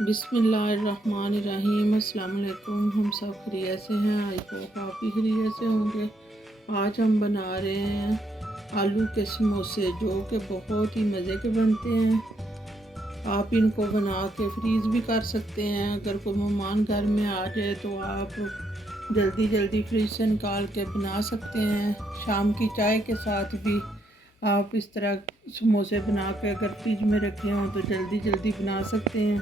बिस्मिल्लाहिर्रहमानिर्रहीम। अस्सलाम वालेकुम। हम सब खैरियत से हैं। आई होप आप भी खैरियत से होंगे। आज हम बना रहे हैं आलू के समोसे, जो कि बहुत ही मज़े के बनते हैं। आप इनको बना के फ्रीज़ भी कर सकते हैं। अगर कोई मेहमान घर में आ जाए तो आप जल्दी जल्दी फ्रिज से निकाल के बना सकते हैं। शाम की चाय के साथ भी आप इस तरह समोसे बना के अगर फ्रिज में रखे हों तो जल्दी जल्दी बना सकते हैं।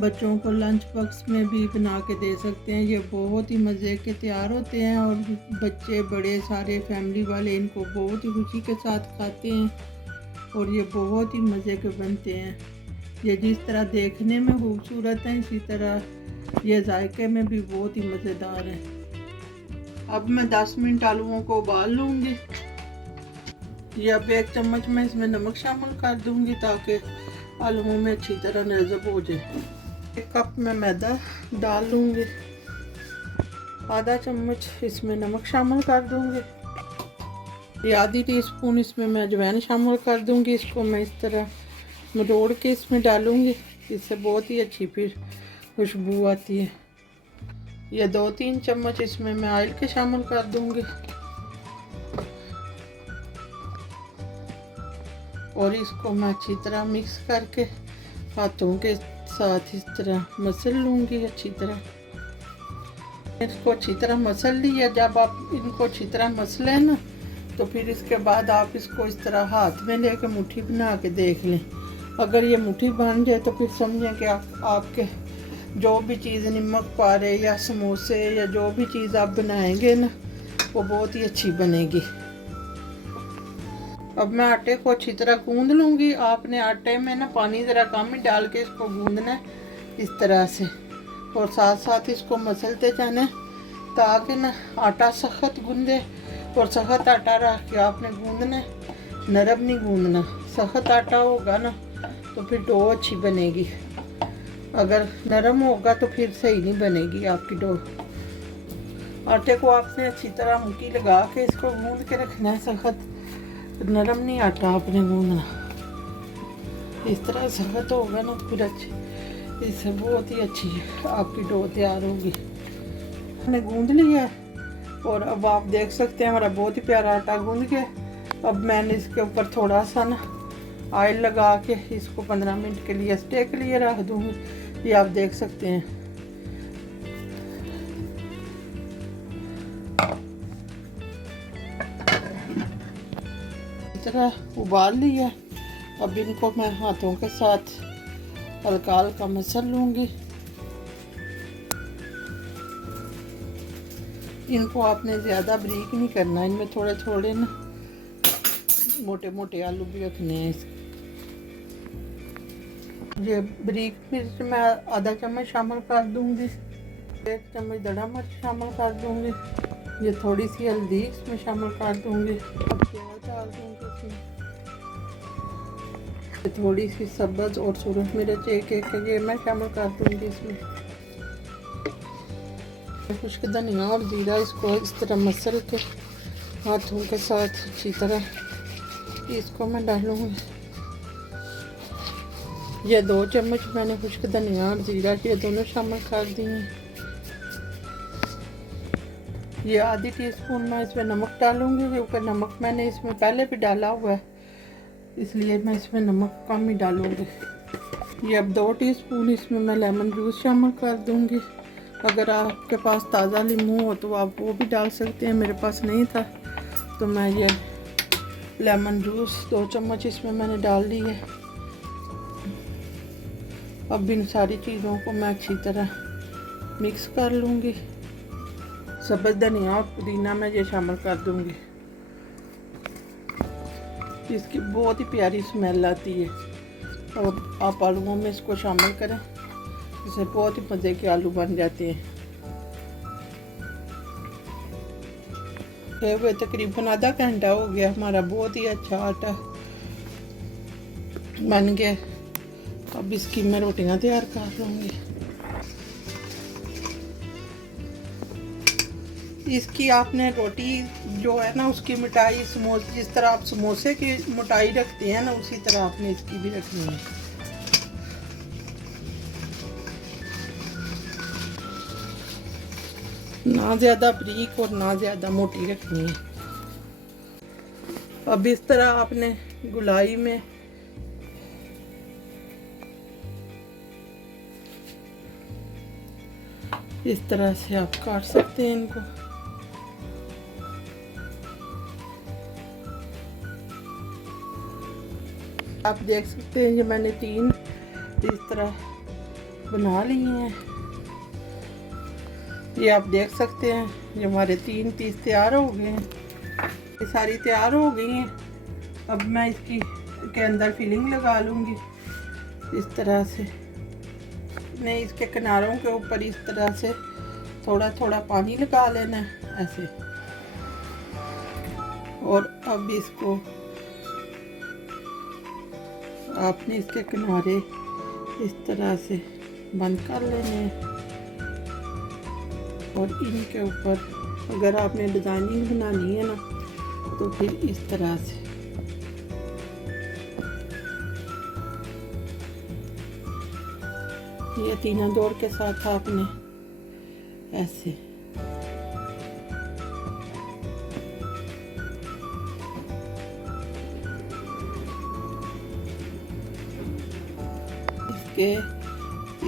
बच्चों को लंच बॉक्स में भी बना के दे सकते हैं। ये बहुत ही मज़े के तैयार होते हैं और बच्चे बड़े सारे फैमिली वाले इनको बहुत ही खुशी के साथ खाते हैं और ये बहुत ही मज़े के बनते हैं। ये जिस तरह देखने में खूबसूरत हैं, इसी तरह ये जायके में भी बहुत ही मज़ेदार हैं। अब मैं 10 मिनट आलूओं को उबाल लूँगी। ये अब 1 चम्मच में इसमें नमक शामिल कर दूँगी ताकि आलूओं में अच्छी तरह नज़ब हो जाए। 1 कप में मैदा डाल लूँगी। आधा चम्मच इसमें नमक शामिल कर दूँगी। आधी टीस्पून इसमें मैं अजवाइन शामिल कर दूँगी। इसको मैं इस तरह मरोड़ के इसमें डालूँगी, इससे बहुत ही अच्छी फिर खुशबू आती है। ये 2-3 चम्मच इसमें मैं ऑयल के शामिल कर दूँगी और इसको मैं अच्छी तरह मिक्स करके हाथों के साथ इस तरह मसल लूँगी। अच्छी तरह इसको अच्छी तरह मसल लिया। जब आप इनको अच्छी तरह मसलें ना, तो फिर इसके बाद आप इसको इस तरह हाथ में लेके मुट्ठी बना के देख लें। अगर ये मुट्ठी बन जाए तो फिर समझें कि आपके जो भी चीज़ नमक पारे या समोसे या जो भी चीज़ आप बनाएंगे ना, वो बहुत ही अच्छी बनेगी। अब मैं आटे को अच्छी तरह गूंद लूँगी। आपने आटे में ना पानी ज़रा कम ही डाल के इसको गूंदना है इस तरह से, और साथ साथ इसको मसलते जाना ताकि ना आटा सख्त गूंदे। और सख्त आटा रख के आपने गूंदना है, नरम नहीं गूंदना। सख्त आटा होगा ना तो फिर डो अच्छी बनेगी, अगर नरम होगा तो फिर सही नहीं बनेगी आपकी डो। आटे को आपने अच्छी तरह मुट्ठी लगा के इसको गूंद के रखना है। सख्त नरम नहीं आटा आपने गूंदना। इस तरह सख्त होगा ना फिर अच्छी, इससे बहुत ही अच्छी आपकी डो तैयार होगी। मैंने गूंद लिया है और अब आप देख सकते हैं हमारा बहुत ही प्यारा आटा गूंद गया। अब मैंने इसके ऊपर थोड़ा सा ना ऑयल लगा के इसको 15 मिनट के लिए स्टे के लिए रख दूँगी। ये आप देख सकते हैं। इस तरह उबाल लिया। अब इनको मैं हाथों के साथ हल्का हल्का मसल लूँगी। इनको आपने ज़्यादा बारीक नहीं करना, इनमें थोड़े थोड़े ना मोटे मोटे आलू भी रखने हैं। ये बारीक मिर्च मैं आधा चम्मच शामिल कर दूँगी। 1 चम्मच दड़ा मिर्च शामिल कर दूँगी। ये थोड़ी सी हल्दी इसमें शामिल कर दूँगी। अब प्याज डाल दूँगी इसमें। थोड़ी सी सब्ज़ और सूरज मिर्च एक ये मैं शामिल कर दूँगी इसमें। खुश्क धनिया और जीरा इसको इस तरह मसल के हाथों के साथ अच्छी तरह इसको मैं डालूँगी। ये 2 चम्मच मैंने खुश्क धनिया और जीरा ये दोनों शामिल कर दिए। ये आधी टीस्पून मैं इसमें नमक डालूँगी, क्योंकि नमक मैंने इसमें पहले भी डाला हुआ है, इसलिए मैं इसमें नमक कम ही डालूँगी। ये अब 2 टीस्पून इसमें मैं लेमन जूस शामिल कर दूँगी। अगर आपके पास ताज़ा नींबू हो तो आप वो भी डाल सकते हैं। मेरे पास नहीं था तो मैं ये लेमन जूस 2 चम्मच इसमें मैंने डाल दी है। अब इन सारी चीज़ों को मैं अच्छी तरह मिक्स कर लूँगी। सब्ज़ धनिया और पुदीना मैं ये शामिल कर दूँगी। इसकी बहुत ही प्यारी स्मेल आती है। अब आप आलूओं में इसको शामिल करें, इससे बहुत ही मज़े के आलू बन जाते हैं। हुए तकरीबन आधा घंटा हो गया, हमारा बहुत ही अच्छा आटा बन गया। अब इसकी मैं रोटियां तैयार कर लूँगी। इसकी आपने रोटी जो है ना, उसकी मिठाई समोसे जिस तरह आप समोसे की मिठाई रखते हैं ना, उसी तरह आपने इसकी भी रखनी है। ना ज़्यादा बारीक और ना ज़्यादा मोटी रखनी है। अब इस तरह आपने गुलाई में इस तरह से आप काट सकते हैं इनको। आप देख सकते हैं कि मैंने 3 इस तरह बना लिए हैं। ये आप देख सकते हैं ये हमारे 3 पीस तैयार हो गए हैं। ये सारी तैयार हो गई हैं। अब मैं इसकी के अंदर फिलिंग लगा लूँगी इस तरह से। नहीं, इसके किनारों के ऊपर इस तरह से थोड़ा थोड़ा पानी लगा लेना है ऐसे। और अब इसको आपने इसके किनारे इस तरह से बंद कर लेने हैं। और इनके ऊपर अगर आपने डिज़ाइनिंग बनानी है ना तो फिर इस तरह से ये तीनों दौर के साथ आपने ऐसे इसके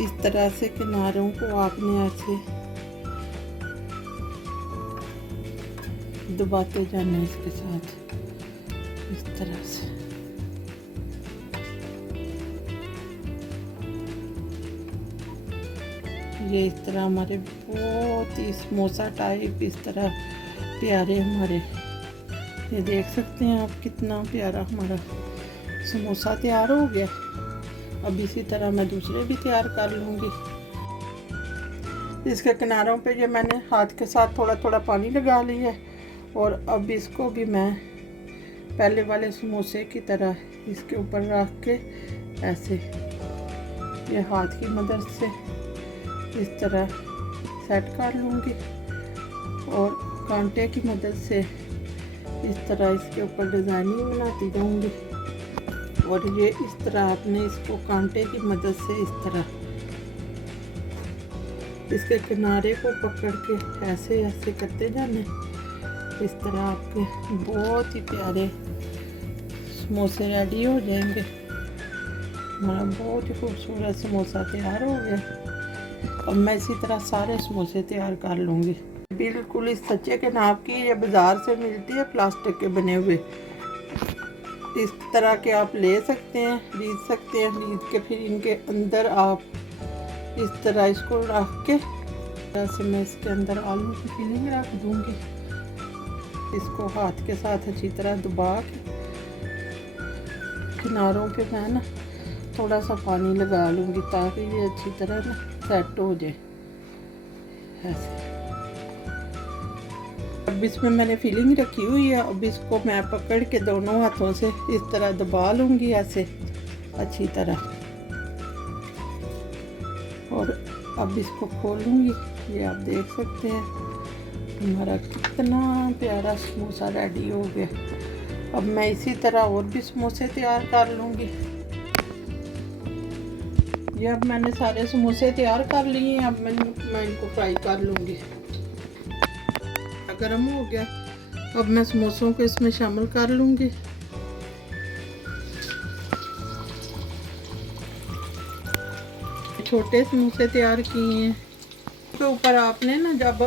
इस तरह से किनारों को आपने ऐसे दबाते जाना है इसके साथ इस तरह से। ये इस तरह हमारे बहुत ही समोसा टाइप इस तरह प्यारे हमारे, ये देख सकते हैं आप कितना प्यारा हमारा समोसा तैयार हो गया। अब इसी तरह मैं दूसरे भी तैयार कर लूँगी। इसके किनारों पे ये मैंने हाथ के साथ थोड़ा थोड़ा पानी लगा लिया है। और अब इसको भी मैं पहले वाले समोसे की तरह इसके ऊपर रख के ऐसे ये हाथ की मदद से इस तरह सेट कर लूँगी। और कांटे की मदद से इस तरह इसके ऊपर डिज़ाइनिंग बनाती जाऊँगी। और ये इस तरह आपने इसको कांटे की मदद से इस तरह इसके किनारे को पकड़ के ऐसे ऐसे करते जाने। इस तरह आपके बहुत ही प्यारे समोसे रेडी हो जाएंगे। हमारा बहुत ही खूबसूरत समोसा तैयार हो गया। अब मैं इसी तरह सारे समोसे तैयार कर लूँगी। बिल्कुल इस सच्चे के नाप की ये बाज़ार से मिलती है प्लास्टिक के बने हुए। इस तरह के आप ले सकते हैं, खरीद सकते हैं। खरीद के फिर इनके अंदर आप इस तरह इसको रख के जैसे मैं इसके अंदर आलू की फिलिंग रख दूँगी। इसको हाथ के साथ अच्छी तरह दबा के किनारों पे मैं ना थोड़ा सा पानी लगा लूँगी ताकि ये अच्छी तरह ना सेट हो जाए ऐसे। अब इसमें मैंने फिलिंग रखी हुई है। अब इसको मैं पकड़ के दोनों हाथों से इस तरह दबा लूँगी ऐसे अच्छी तरह। और अब इसको खोलूँगी। ये आप देख सकते हैं हमारा कितना प्यारा समोसा रेडी हो गया। अब मैं इसी तरह और भी समोसे तैयार कर लूँगी। ये अब मैंने सारे समोसे तैयार कर लिए हैं। अब मैं इनको फ्राई कर लूँगी। गर्म हो गया। अब मैं समोसों को इसमें शामिल कर लूँगी। छोटे समोसे तैयार किए हैं। के ऊपर आपने ना जब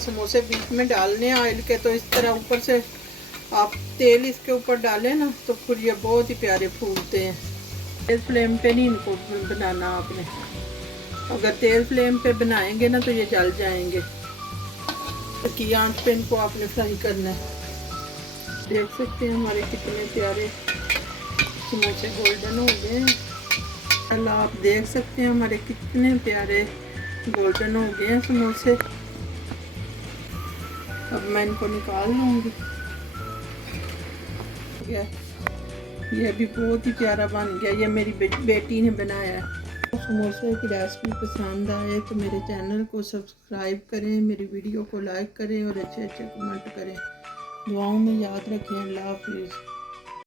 समोसे बीच में डालने ऑयल के तो इस तरह ऊपर से आप तेल इसके ऊपर डालें ना तो फिर ये बहुत ही प्यारे फूलते हैं। तेज़ फ्लेम पे नहीं इनको बनाना आपने। अगर तेज़ फ्लेम पे बनाएंगे ना तो ये जल जाएंगे। की आंच पे इनको आपने फ्राई करना है। देख सकते हैं हमारे कितने प्यारे समोसे गोल्डन हो गए हैं। अल्लाह, आप देख सकते हैं हमारे कितने प्यारे गोल्डन हो गए हैं समोसे। अब मैं इनको निकाल लूँगी। ये भी बहुत ही प्यारा बन गया। ये मेरी बेटी ने बनाया है। समोसे की रेसिपी पसंद आए तो मेरे चैनल को सब्सक्राइब करें, मेरी वीडियो को लाइक करें और अच्छे अच्छे कमेंट करें। दुआओं में याद रखें। अल्लाह हाफिज़।